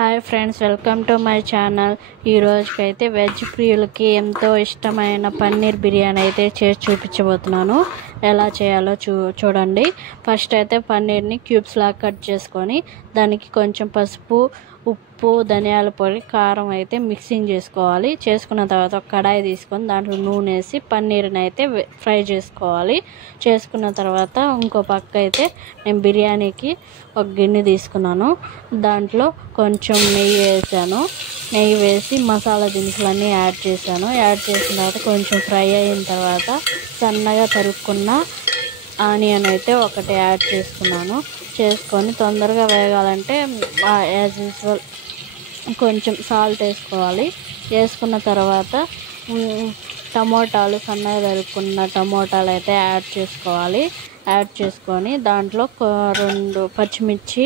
Hi friends, welcome to my channel. ఈ రోజుకైతే veg ప్రియులకి ఎంతో ఇష్టమైన పన్నీర్ బిర్యానీ అయితే చేసి చూపించబోతున్నాను. ఎలా చేయాలో చూడండి. ఫస్ట్ అయితే పన్నీర్ని క్యూబ్స్ లాగా కట్ చేసుకొని దానికి కొంచెం పసుపు, ఉప్పు, ధనియాల పొడి, కారం అయితే మిక్సింగ్ చేసుకోవాలి. చేసుకున్న తర్వాత ఒక కడాయి తీసుకొని దాంట్లో నూనె వేసి పన్నీర్ని అయితే ఫ్రై చేసుకోవాలి. చేసుకున్న తర్వాత ఇంకో పక్క అయితే నేను బిర్యానీకి ఒక గిన్నె తీసుకున్నాను. దాంట్లో కొంచెం నెయ్యి వేసాను. నెయ్యి వేసి మసాలా దినుసులన్నీ యాడ్ చేశాను. యాడ్ చేసిన తర్వాత కొంచెం ఫ్రై అయిన తర్వాత సన్నగా తరుక్కున్న ఆనియన్ అయితే ఒకటి యాడ్ చేసుకున్నాను. చేసుకొని తొందరగా వేగాలంటే యాజ్ యూజువల్ కొంచెం సాల్ట్ వేసుకోవాలి. వేసుకున్న తర్వాత టమోటాలు, సన్నగా తరుక్కున్న టమోటాలు అయితే యాడ్ చేసుకోవాలి. యాడ్ చేసుకొని దాంట్లో 2 పచ్చిమిర్చి,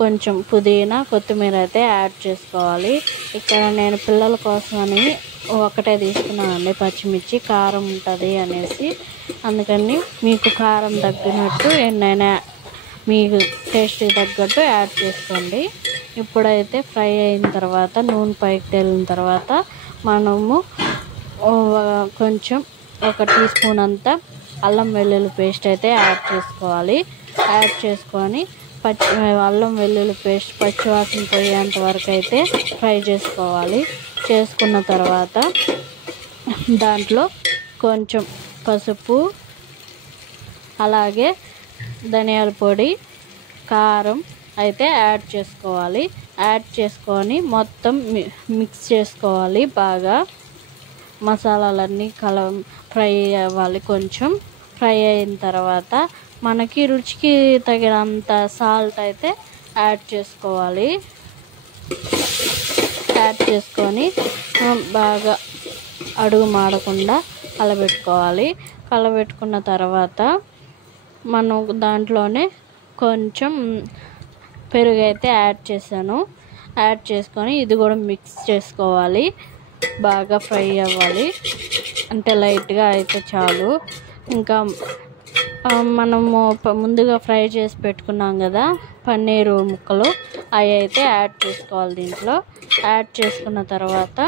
కొంచెం పుదీనా, కొత్తిమీర అయితే యాడ్ చేసుకోవాలి. ఇక్కడ నేను పిల్లల కోసమని ఒకటే తీసుకున్నానండి పచ్చిమిర్చి, కారం ఉంటుంది అనేసి. అందుకని మీకు కారం తగ్గినట్టు ఎన్నైనా మీకు టేస్ట్ తగ్గట్టు యాడ్ చేసుకోండి. ఇప్పుడైతే ఫ్రై అయిన తర్వాత నూనె పైకి తేలిన తర్వాత మనము కొంచెం 1 టీ స్పూన్ అంతా అల్లం వెల్లుల్లి పేస్ట్ అయితే యాడ్ చేసుకోవాలి. యాడ్ చేసుకొని అల్లం వెల్లుల్లి పేస్ట్ పచ్చివాసన పోయేంత వరకు అయితే ఫ్రై చేసుకోవాలి. చేసుకున్న తర్వాత దాంట్లో కొంచెం పసుపు, అలాగే ధనియాల పొడి, కారం అయితే యాడ్ చేసుకోవాలి. యాడ్ చేసుకొని మొత్తం మిక్స్ చేసుకోవాలి. బాగా మసాలాలన్నీ ఫ్రై అవ్వాలి. కొంచెం ఫ్రై అయిన తర్వాత మనకి రుచికి తగినంత సాల్ట్ అయితే యాడ్ చేసుకోవాలి. యాడ్ చేసుకొని బాగా అడుగు మాడకుండా కలబెట్టుకోవాలి. కలబెట్టుకున్న తర్వాత మనం దాంట్లోనే కొంచెం పెరుగు అయితే యాడ్ చేశాను. యాడ్ చేసుకొని ఇది కూడా మిక్స్ చేసుకోవాలి. బాగా ఫ్రై అవ్వాలి. అంటే లైట్గా అయితే చాలు. ఇంకా మనము ముందుగా ఫ్రై చేసి పెట్టుకున్నాం కదా పన్నీరు ముక్కలు, అవి అయితే యాడ్ చేసుకోవాలి. దీంట్లో యాడ్ చేసుకున్న తర్వాత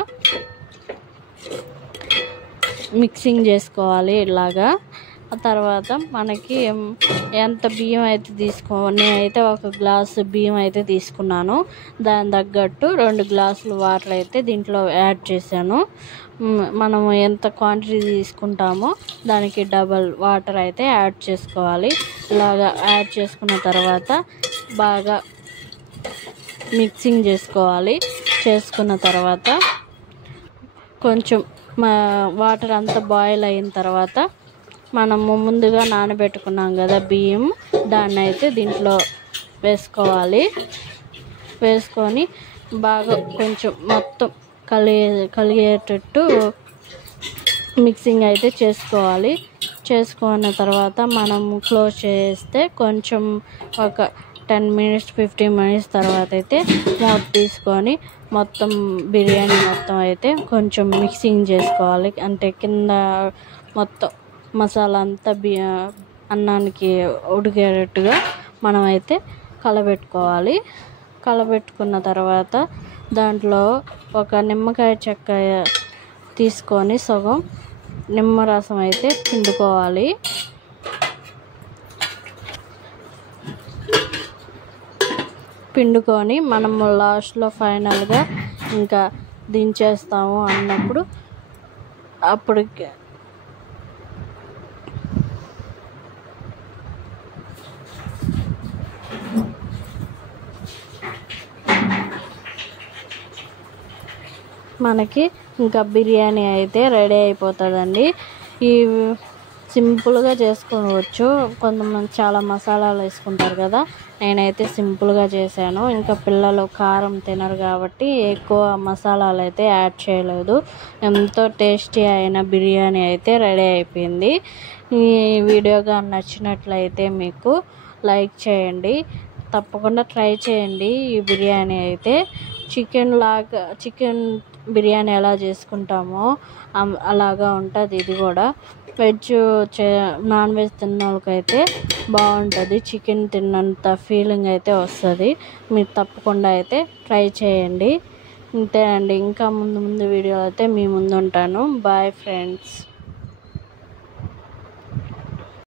మిక్సింగ్ చేసుకోవాలి ఇలాగా. ఆ తర్వాత మనకి ఎంత బియ్యం అయితే నేనైతే 1 గ్లాసు బియ్యం అయితే తీసుకున్నాను. దాని తగ్గట్టు 2 గ్లాసులు వాటర్ అయితే దీంట్లో యాడ్ చేశాను. మనము ఎంత క్వాంటిటీ తీసుకుంటామో దానికి డబల్ వాటర్ అయితే యాడ్ చేసుకోవాలి. ఇలాగా యాడ్ చేసుకున్న తర్వాత బాగా మిక్సింగ్ చేసుకోవాలి. చేసుకున్న తర్వాత కొంచెం వాటర్ అంతా బాయిల్ అయిన తర్వాత మనము ముందుగా నానబెట్టుకున్నాం కదా బియ్యం, దాన్ని అయితే దీంట్లో వేసుకోవాలి. వేసుకొని బాగా కొంచెం మొత్తం కలిగేటట్టు మిక్సింగ్ అయితే చేసుకోవాలి. చేసుకున్న తర్వాత మనం క్లోజ్ చేస్తే కొంచెం ఒక 10 మినిట్స్ 15 మినిట్స్ తర్వాత అయితే మూత తీసుకొని మొత్తం బిర్యానీ మొత్తం అయితే కొంచెం మిక్సింగ్ చేసుకోవాలి. అంటే కింద మొత్తం మసాలా అంతా అన్నానికి ఉడికేటట్టుగా మనం అయితే కలబెట్టుకోవాలి. కలబెట్టుకున్న తర్వాత దాంట్లో ఒక నిమ్మకాయ చెక్క తీసుకొని సగం నిమ్మరసం అయితే పిండుకోవాలి. పిండుకొని మనము లాస్ట్లో ఫైనల్గా ఇంకా దించేస్తాము అన్నప్పుడు అప్పటికి మనకి ఇంకా బిర్యానీ అయితే రెడీ అయిపోతుందండి. ఈ సింపుల్గా చేసుకోవచ్చు. కొంతమంది చాలా మసాలాలు వేసుకుంటారు కదా, నేనైతే సింపుల్గా చేశాను. ఇంకా పిల్లలు కారం తినరు కాబట్టి ఎక్కువ మసాలాలు అయితే యాడ్ చేయలేదు. ఎంతో టేస్టీ అయిన బిర్యానీ అయితే రెడీ అయిపోయింది. ఈ వీడియోగా నచ్చినట్లయితే మీకు లైక్ చేయండి. తప్పకుండా ట్రై చేయండి. ఈ బిర్యానీ అయితే చికెన్ బిర్యానీ ఎలా చేసుకుంటామో అలాగా ఉంటుంది ఇది కూడా. నాన్ వెజ్ తిన్న వాళ్ళకైతే బాగుంటుంది, చికెన్ తిన్నంత ఫీలింగ్ అయితే వస్తుంది. మీరు తప్పకుండా అయితే ట్రై చేయండి. అంతేనండి, ఇంకా ముందు వీడియో అయితే మీ ముందు ఉంటాను. Bye friends.